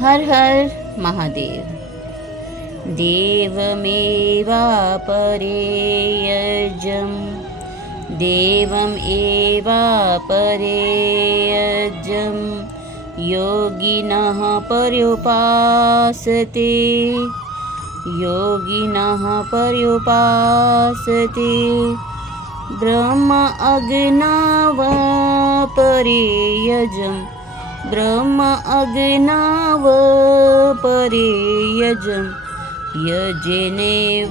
हर हर महादेव। देवमेवापरे यज्ञं देवमेवापरे यज्ञं योगिनः पर्युपासते ब्रह्म अग्नावपरे यज्ञं ब्रह्म अग्नावपरे यज्ञं यज्ञेनेवुपजुह्वति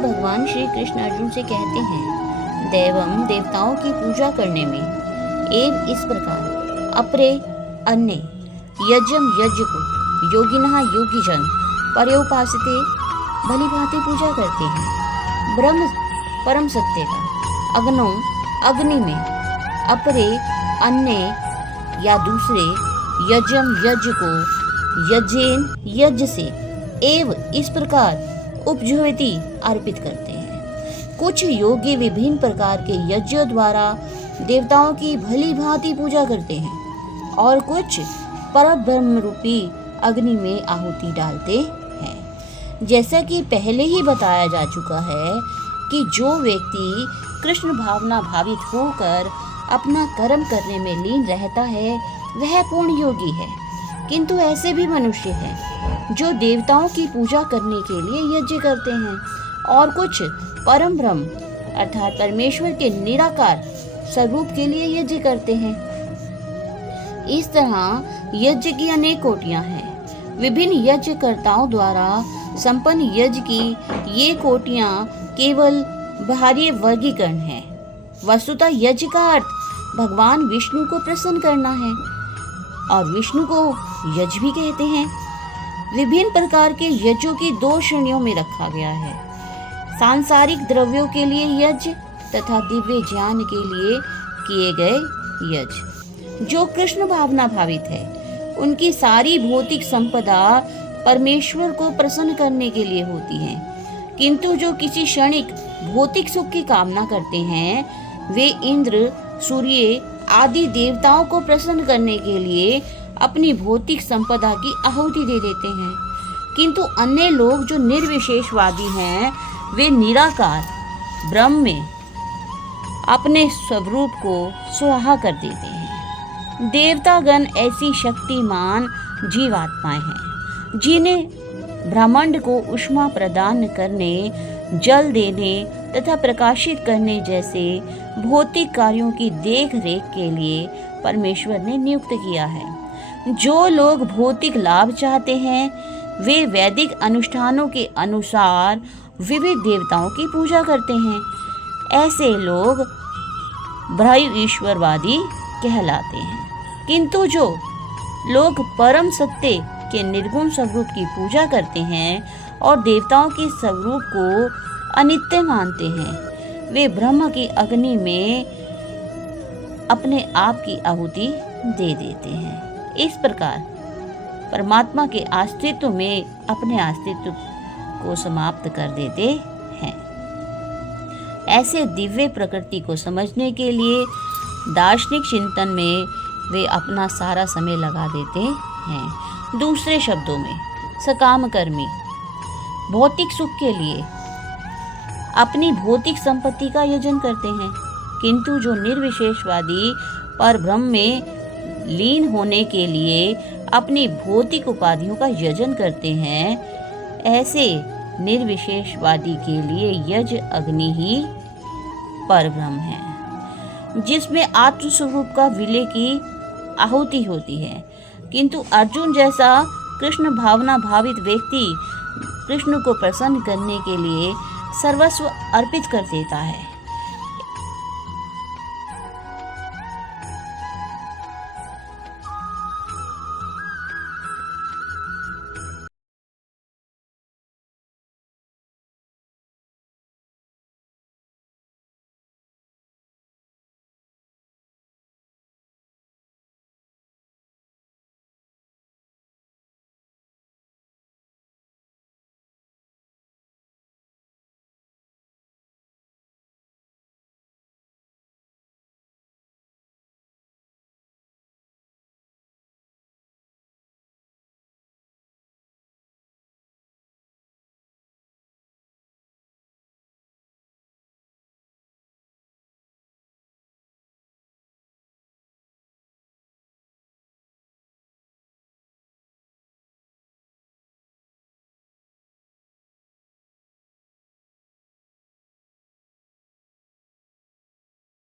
भगवान श्री कृष्ण अर्जुन से कहते हैं, देवम देवताओं की पूजा करने में एवं इस प्रकार अपरे अन्य यज्ञम यज्ञ को योगिनः योगीजन पर्युपासते भली भांति पूजा करते हैं। ब्रह्म परम सत्य का अग्नो अग्नि में अपरे अन्य या दूसरे यज्ञम यज्ञ को यज्ञेन यज्ञ से एव इस प्रकार उपजुह्वति अर्पित करते हैं। कुछ योगी विभिन्न प्रकार के यज्ञों द्वारा देवताओं की भली भांति पूजा करते हैं और कुछ परब्रह्म रूपी अग्नि में आहुति डालते हैं। जैसा कि पहले ही बताया जा चुका है कि जो व्यक्ति कृष्ण भावना भावित होकर अपना कर्म करने में लीन रहता है वह पूर्ण योगी है। किंतु ऐसे भी मनुष्य हैं जो देवताओं की पूजा करने के लिए यज्ञ करते हैं और कुछ परम ब्रह्म अर्थात परमेश्वर के निराकार स्वरूप के लिए यज्ञ करते हैं। इस तरह यज्ञ की अनेक कोटियां हैं। विभिन्न यज्ञकर्ताओं द्वारा संपन्न यज्ञ की ये कोटियां केवल बाहरी वर्गीकरण है। वस्तुतः यज्ञ का अर्थ भगवान विष्णु को प्रसन्न करना है और विष्णु को यज्ञ भी कहते हैं। विभिन्न प्रकार के यज्ञों की दो श्रेणियों में रखा गया है, सांसारिक द्रव्यों के लिए यज्ञ तथा दिव्य ज्ञान के लिए किए गए यज्ञ। जो कृष्ण भावना भावित है उनकी सारी भौतिक संपदा परमेश्वर को प्रसन्न करने के लिए होती है, किंतु जो किसी क्षणिक भौतिक सुख की कामना करते हैं वे इंद्र सूर्य आदि देवताओं को प्रसन्न करने के लिए अपनी भौतिक संपदा की आहुति दे देते हैं। किंतु अन्य लोग जो निर्विशेषवादी हैं वे निराकार ब्रह्म में अपने स्वरूप को स्वाहा कर देते हैं। देवतागण ऐसी शक्तिमान जीवात्माएं हैं जिन्हें ब्रह्मांड को ऊष्मा प्रदान करने, जल देने तथा प्रकाशित करने जैसे भौतिक कार्यों की देख रेख के लिए परमेश्वर ने नियुक्त किया है। जो लोग भौतिक लाभ चाहते हैं वे वैदिक अनुष्ठानों के अनुसार विविध देवताओं की पूजा करते हैं। ऐसे लोग ब्रह्म ईश्वरवादी कहलाते हैं। किंतु जो लोग परम सत्य के निर्गुण स्वरूप की पूजा करते हैं और देवताओं के स्वरूप को अनित्य मानते हैं वे ब्रह्म की अग्नि में अपने आप की आहुति दे देते हैं। इस प्रकार परमात्मा के अस्तित्व में अपने अस्तित्व को समाप्त कर देते हैं। ऐसे दिव्य प्रकृति को समझने के लिए दार्शनिक चिंतन में वे अपना सारा समय लगा देते हैं। दूसरे शब्दों में सकाम कर्मी भौतिक सुख के लिए अपनी भौतिक संपत्ति का यजन करते हैं, किंतु जो निर्विशेषवादी पर ब्रह्म में लीन होने के लिए अपनी भौतिक उपाधियों का यजन करते हैं, ऐसे निर्विशेषवादी के लिए यज्ञ अग्नि ही परब्रह्म है जिसमें आत्म स्वरूप का विलय की आहुति होती है। किंतु अर्जुन जैसा कृष्ण भावना भावित व्यक्ति कृष्ण को प्रसन्न करने के लिए सर्वस्व अर्पित कर देता है।